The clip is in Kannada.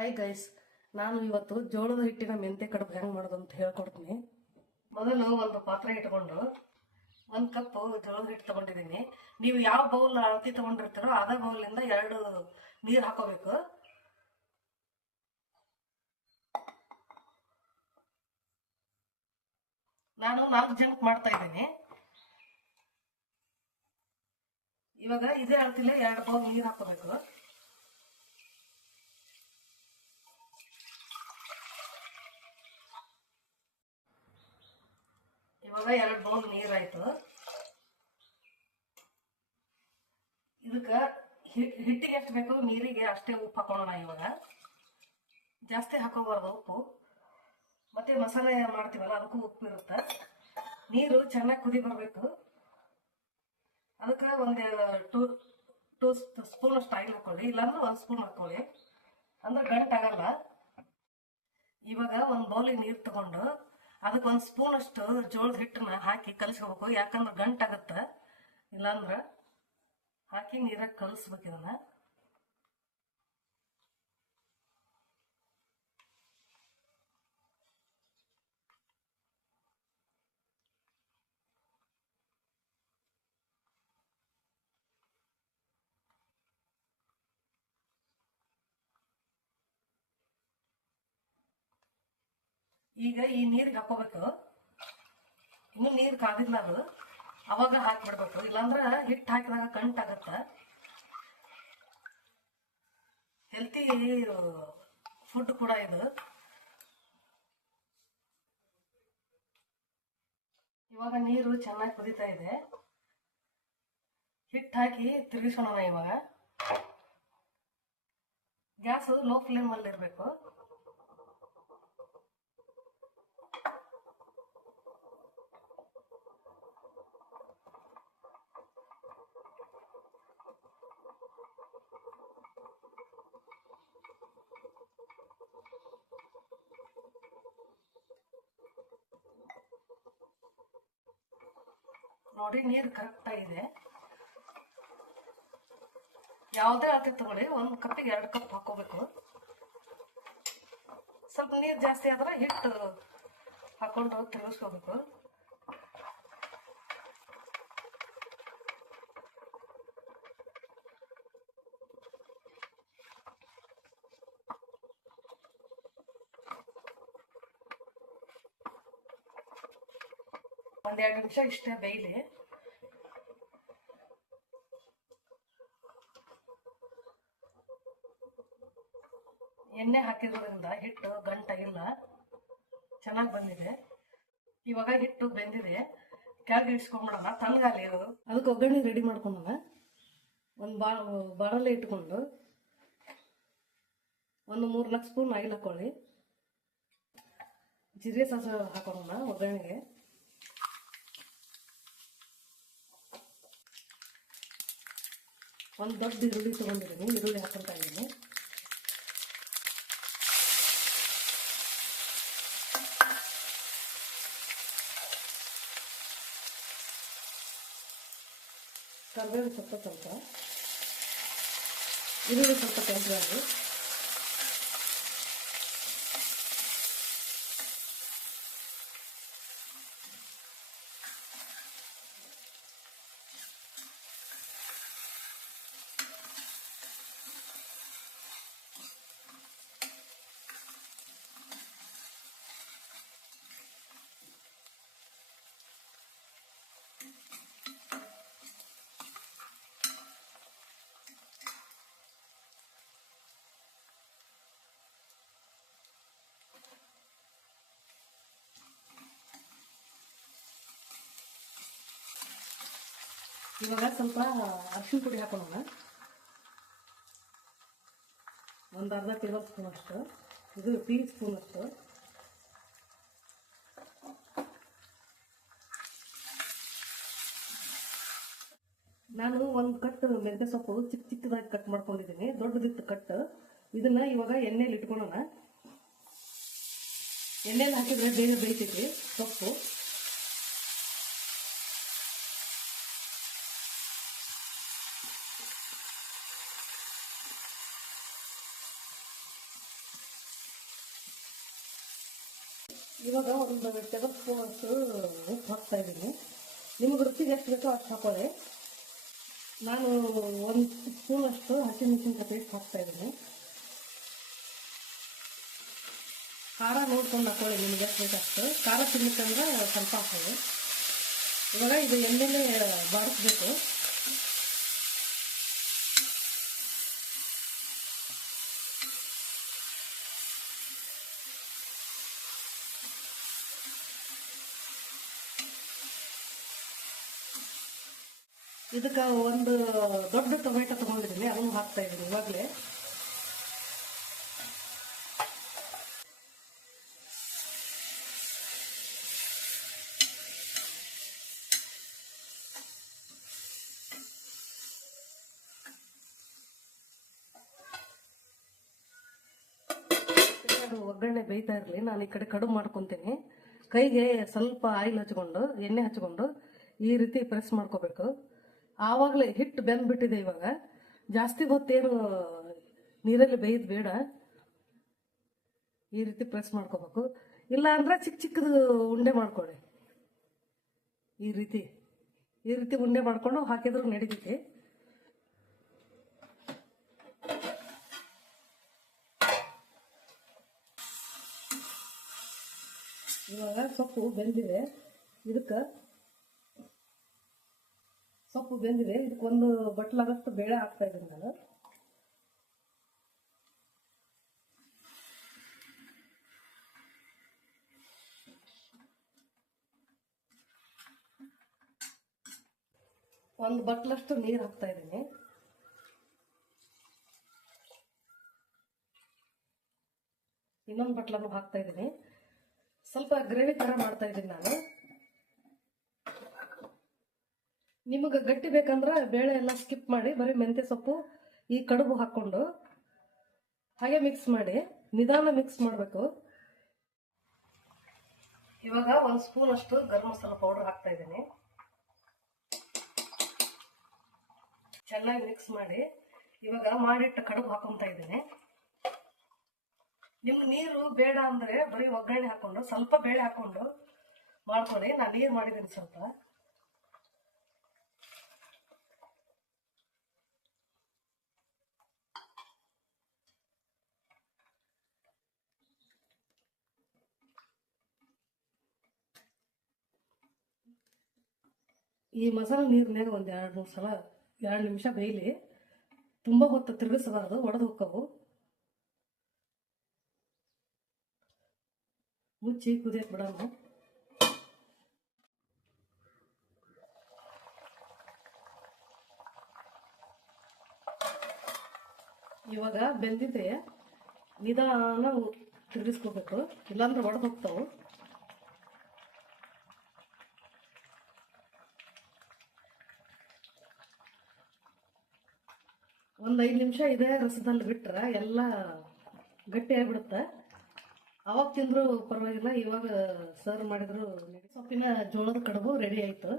ಹಾಯ್ ಗೈಸ್, ನಾನು ಇವತ್ತು ಜೋಳದ ಹಿಟ್ಟಿನ ಮೆಂತೆ ಕಡುಬು ಹೆಂಗೆ ಮಾಡೋದು ಅಂತ ಹೇಳ್ಕೊಡ್ತೀನಿ. ಮೊದಲು ಒಂದು ಪಾತ್ರೆ ಇಟ್ಕೊಂಡು 1 ಕಪ್ ಜೋಳದ ಹಿಟ್ಟು ತಗೊಂಡಿದ್ದೀನಿ. ನೀವು ಯಾವ ಬೌಲ್ ಅಳತಿ ತಗೊಂಡಿರ್ತೀರೋ ಅದೇ ಬೌಲಿಂದ 2 ನೀರು ಹಾಕೋಬೇಕು. ನಾನು 4 ಜನಕ್ಕೆ ಮಾಡ್ತಾ ಇದ್ದೀನಿ. ಇವಾಗ ಇದೇ ಅಳತಿಲೆ 2 ಬೌಲ್ ನೀರು ಹಾಕೋಬೇಕು. ಇವಾಗ 2 ಬೌಲ್ ನೀರಾಯ್ತು. ಇದಕ್ಕೆ ಹಿಟ್ಟಿಗೆ ಎಷ್ಟು ಬೇಕು ನೀರಿಗೆ ಅಷ್ಟೇ ಉಪ್ಪು ಹಾಕೋಣ. ಇವಾಗ ಜಾಸ್ತಿ ಹಾಕೋಬಾರ್ದು ಉಪ್ಪು. ಮತ್ತೆ ಮಸಾಲೆ ಮಾಡ್ತೀವಲ್ಲ ಅದಕ್ಕೂ ಉಪ್ಪು ಇರುತ್ತೆ. ನೀರು ಚೆನ್ನಾಗಿ ಕುದಿ ಬರಬೇಕು. ಅದಕ್ಕೆ ಒಂದು 2 ಸ್ಪೂನ್ ಅಷ್ಟು ಆಯಿಲ್ ಹಾಕೊಳ್ಳಿ, ಇಲ್ಲಾಂದ್ರೆ 1 ಸ್ಪೂನ್ ಹಾಕೊಳ್ಳಿ, ಅಂದ್ರೆ ಗಂಟಾಗಲ್ಲ. ಇವಾಗ ಒಂದು ಬೌಲಿಗೆ ನೀರು ತಗೊಂಡು ಅದಕ್ಕೆ 1 ಸ್ಪೂನ್ ಅಷ್ಟು ಜೋಳದ ಹಿಟ್ಟನ್ನ ಹಾಕಿ ಕಲಿಸ್ಕೋಬೇಕು. ಯಾಕಂದ್ರೆ ಗಂಟಾಗತ್ತೆ. ಇಲ್ಲಾಂದ್ರೆ ಹಾಕಿ ನೀರಾಗಿ ಕಲಿಸ್ಬೇಕು. ಇದನ್ನ ಈಗ ಈ ನೀರಿಗೆ ಹಾಕೋಬೇಕು. ಇನ್ನು ನೀರು ಕಾದಿಲ್ಲ, ಅದು ಅವಾಗ ಹಾಕಿಬಿಡ್ಬೇಕು. ಇಲ್ಲಾಂದ್ರೆ ಹಿಟ್ಟು ಹಾಕಿದಾಗ ಗಂಟಾಗತ್ತೆ. ಹೆಲ್ತಿ ಫುಡ್ ಕೂಡ ಇದು. ಇವಾಗ ನೀರು ಚೆನ್ನಾಗಿ ಕುದೀತಾ ಇದೆ. ಹಿಟ್ಟು ಹಾಕಿ ತಿರುಗಿಸೋಣ. ಇವಾಗ ಗ್ಯಾಸ್ ಲೋ ಫ್ಲೇಮ್ ಅಲ್ಲಿ ಇರಬೇಕು. ನೋಡಿ, ನೀರು ಕರೆಕ್ಟ್ ಆಗಿದೆ. ಯಾವುದೇ ಅಳತೆ ತಗೊಳ್ಳಿ, 1 ಕಪ್ಪಿಗೆ 2 ಕಪ್ ಹಾಕೋಬೇಕು. ಸ್ವಲ್ಪ ನೀರು ಜಾಸ್ತಿ ಆದ್ರೆ ಹಿಟ್ಟು ಹಾಕೊಂಡು ತಿರುಗಿಸ್ಕೋಬೇಕು. ಒಂದ್ 2 ನಿಮಿಷ ಇಷ್ಟೇ ಬೇಯಲಿ. ಎಣ್ಣೆ ಹಾಕಿರೋದ್ರಿಂದ ಹಿಟ್ಟು ಗಂಟಾಗಿಲ್ಲ, ಚೆನ್ನಾಗಿ ಬಂದಿದೆ. ಇವಾಗ ಹಿಟ್ಟು ಬೆಂದಿದೆ, ಕೆಳಗೆ ಇಳಿಸ್ಕೊಂಡ್ಬಿಡೋಣ. ತಣ್ಣಗಾಲಿ ಅದು. ಅದಕ್ಕೆ ಒಗ್ಗರಣೆ ರೆಡಿ ಮಾಡ್ಕೊಂಡೋಣ. ಒಂದು ಬಾಣಲೆ ಇಟ್ಕೊಂಡು 3-4 ಸ್ಪೂನ್ ಆಯಿಲ್ ಹಾಕೊಳ್ಳಿ. ಜೀರಿಗೆ ಸಾಸಿವೆ ಹಾಕೋಣ ಒಗ್ಗರಣೆಗೆ. ಒಂದು ದೊಡ್ಡ ಈರುಳ್ಳಿ ತಗೊಂಡಿದ್ದೀನಿ, ಈರುಳ್ಳಿ ಹಾಕೊಳ್ತಾ ಇದ್ದೀನಿ. ಕರಿಬೇವು ಸ್ವಲ್ಪ ಈರುಳ್ಳಿ ಸ್ವಲ್ಪ ಕೆಂಪಾಗಿ. ಇವಾಗ ಸ್ವಲ್ಪ ಅರಿಶಿನ ಪುಡಿ ಹಾಕೋಣ. ಒಂದು ಅರ್ಧ ಟೇಬಲ್ ಸ್ಪೂನ್ ಅಷ್ಟು, ಇದು ಟೀ ಸ್ಪೂನ್ ಅಷ್ಟು. ನಾನು 1 ಕಟ್ ಮೆಂತ್ಯ ಸೊಪ್ಪು ಚಿಕ್ಕದಾಗಿ ಕಟ್ ಮಾಡ್ಕೊಂಡಿದ್ದೀನಿ, ದೊಡ್ಡದಿತ್ತು ಕಟ್. ಇದನ್ನ ಇವಾಗ ಎಣ್ಣೆಲಿ ಇಟ್ಕೊಳ್ಳೋಣ. ಎಣ್ಣೆಲಿ ಹಾಕಿದ್ರೆ ಬೇಗ ಬೇಯ್ತೈತಿ ಸೊಪ್ಪು. ಇವಾಗ ಒಂದು ಟೇಬಲ್ ಸ್ಪೂನ್ ಅಷ್ಟು ಉಪ್ಪು ಹಾಕ್ತಾ ಇದ್ದೀನಿ. ನಿಮಗೆ ರುಚಿಗೆ ಎಷ್ಟು ಬೇಕೋ ಅಷ್ಟು ಹಾಕೊಳ್ಳಿ. ನಾನು ಒಂದು ಸ್ಪೂನ್ ಅಷ್ಟು ಹಸಿಮೆಣಸಿನ್ಕಾಯಿ ಪೇಸ್ಟ್ ಹಾಕ್ತಾ ಇದ್ದೀನಿ. ಖಾರ ನೋಡ್ಕೊಂಡು ಹಾಕೊಳ್ಳಿ, ನಿಮಗೆ ಎಷ್ಟು ಬೇಕು ಅಷ್ಟು. ಖಾರ ತಿನ್ನಕ್ಕಂದ್ರೆ ಸ್ವಲ್ಪ ಹಾಕೊಳ್ಳಿ. ಇವಾಗ ಇದು ಎಣ್ಣೆಲೆ ಬಾಡಿಸ್ಬೇಕು. ಇದಕ್ಕೆ ಒಂದು ದೊಡ್ಡ ಟೊಮೆಟೊ ತಗೊಂಡಿದ್ದೀನಿ, ಅದನ್ನು ಹಾಕ್ತಾ ಇದ್ದೀನಿ ಇವಾಗಲೇ. ಒಗ್ಗರಣೆ ಬೇಯ್ತಾ ಇರಲಿ, ನಾನು ಈ ಕಡೆ ಕಡುಬು ಮಾಡ್ಕೊತೀನಿ. ಕೈಗೆ ಸ್ವಲ್ಪ ಆಯಿಲ್ ಹಚ್ಕೊಂಡು ಎಣ್ಣೆ ಹಚ್ಕೊಂಡು ಈ ರೀತಿ ಪ್ರೆಸ್ ಮಾಡ್ಕೋಬೇಕು. ಆವಾಗಲೇ ಹಿಟ್ಟು ಬೆಂದ್ಬಿಟ್ಟಿದೆ. ಇವಾಗ ಜಾಸ್ತಿ ಹೊತ್ತೇನು ನೀರಲ್ಲಿ ಬೇಯ್ದು ಬೇಡ, ಈ ರೀತಿ ಪ್ರೆಸ್ ಮಾಡ್ಕೋಬೇಕು. ಇಲ್ಲ ಅಂದ್ರೆ ಚಿಕ್ಕ ಚಿಕ್ಕದು ಉಂಡೆ ಮಾಡ್ಕೊಳ್ಳಿ. ಈ ರೀತಿ ಉಂಡೆ ಮಾಡ್ಕೊಂಡು ಹಾಕಿದ್ರು ನಡೀತೈತಿ. ಇವಾಗ ಸೊಪ್ಪು ಬೆಂದಿದೆ, ಇದಕ್ಕೊಂದು ಬಟ್ಲಾಗಷ್ಟು ಬೇಳೆ ಹಾಕ್ತಾ ಇದ್ದೀನಿ ನಾನು. ಒಂದು ಬಟ್ಲಷ್ಟು ನೀರು ಹಾಕ್ತಾ ಇದ್ದೀನಿ. ಇನ್ನೊಂದು ಬಟ್ಲನ್ನು ಹಾಕ್ತಾ ಇದ್ದೀನಿ. ಸ್ವಲ್ಪ ಗ್ರೇವಿ ತರ ಮಾಡ್ತಾ ಇದ್ದೀನಿ ನಾನು. ನಿಮಗೆ ಗಟ್ಟಿ ಬೇಕಂದ್ರೆ ಬೇಳೆ ಎಲ್ಲ ಸ್ಕಿಪ್ ಮಾಡಿ ಬರೀ ಮೆಂತ್ಯ ಸೊಪ್ಪು ಈ ಕಡುಬು ಹಾಕ್ಕೊಂಡು ಹಾಗೆ ಮಿಕ್ಸ್ ಮಾಡಿ, ನಿಧಾನ ಮಿಕ್ಸ್ ಮಾಡಬೇಕು. ಇವಾಗ ಒಂದು ಸ್ಪೂನ್ ಅಷ್ಟು ಗರಂ ಮಸಾಲ ಪೌಡರ್ ಹಾಕ್ತಾ ಇದ್ದೀನಿ. ಚೆನ್ನಾಗಿ ಮಿಕ್ಸ್ ಮಾಡಿ ಇವಾಗ ಮಾಡಿಟ್ಟ ಕಡುಬು ಹಾಕೊಂತ ಇದ್ದೀನಿ. ನಿಮ್ಗೆ ನೀರು ಬೇಡ ಅಂದ್ರೆ ಬರೀ ಒಗ್ಗರಣೆ ಹಾಕೊಂಡು ಸ್ವಲ್ಪ ಬೇಳೆ ಹಾಕೊಂಡು ಮಾಡ್ಕೊಳ್ಳಿ. ನಾನು ನೀರು ಮಾಡಿದ್ದೀನಿ ಸ್ವಲ್ಪ. ಈ ಮಸಾಲೆ ನೀರಿನಾಗ ಒಂದು 2 ನಿಮಿಷ ಬೇಯಲಿ. ತುಂಬ ಹೊತ್ತು ತಿರುಗಿಸಬಾರ್ದು, ಒಡೆದು ಹೋಕ್ಕವು. ಮುಚ್ಚಿ ಕುದಿಯಕ್ಕೆ ಬಿಡೋಣ. ಇವಾಗ ಬೆಂದಿದೆ, ನಿಧಾನ ತಿರುಗಿಸ್ಕೋಬೇಕು, ಇಲ್ಲಾಂದ್ರೆ ಒಡೆದು ಹೋಗ್ತಾವು. ಒಂದು 5 ನಿಮಿಷ ಇದೇ ರಸದಲ್ಲಿ ಬಿಟ್ರೆ ಎಲ್ಲ ಗಟ್ಟಿ ಆಗಿಬಿಡುತ್ತೆ. ಅವಾಗ ತಿಂದ್ರು ಪರವಾಗಿಲ್ಲ, ಇವಾಗ ಸರ್ವ್ ಮಾಡಿದ್ರು. ಸೊಪ್ಪಿನ ಜೋಳದ ಕಡುಬು ರೆಡಿ ಆಯ್ತು.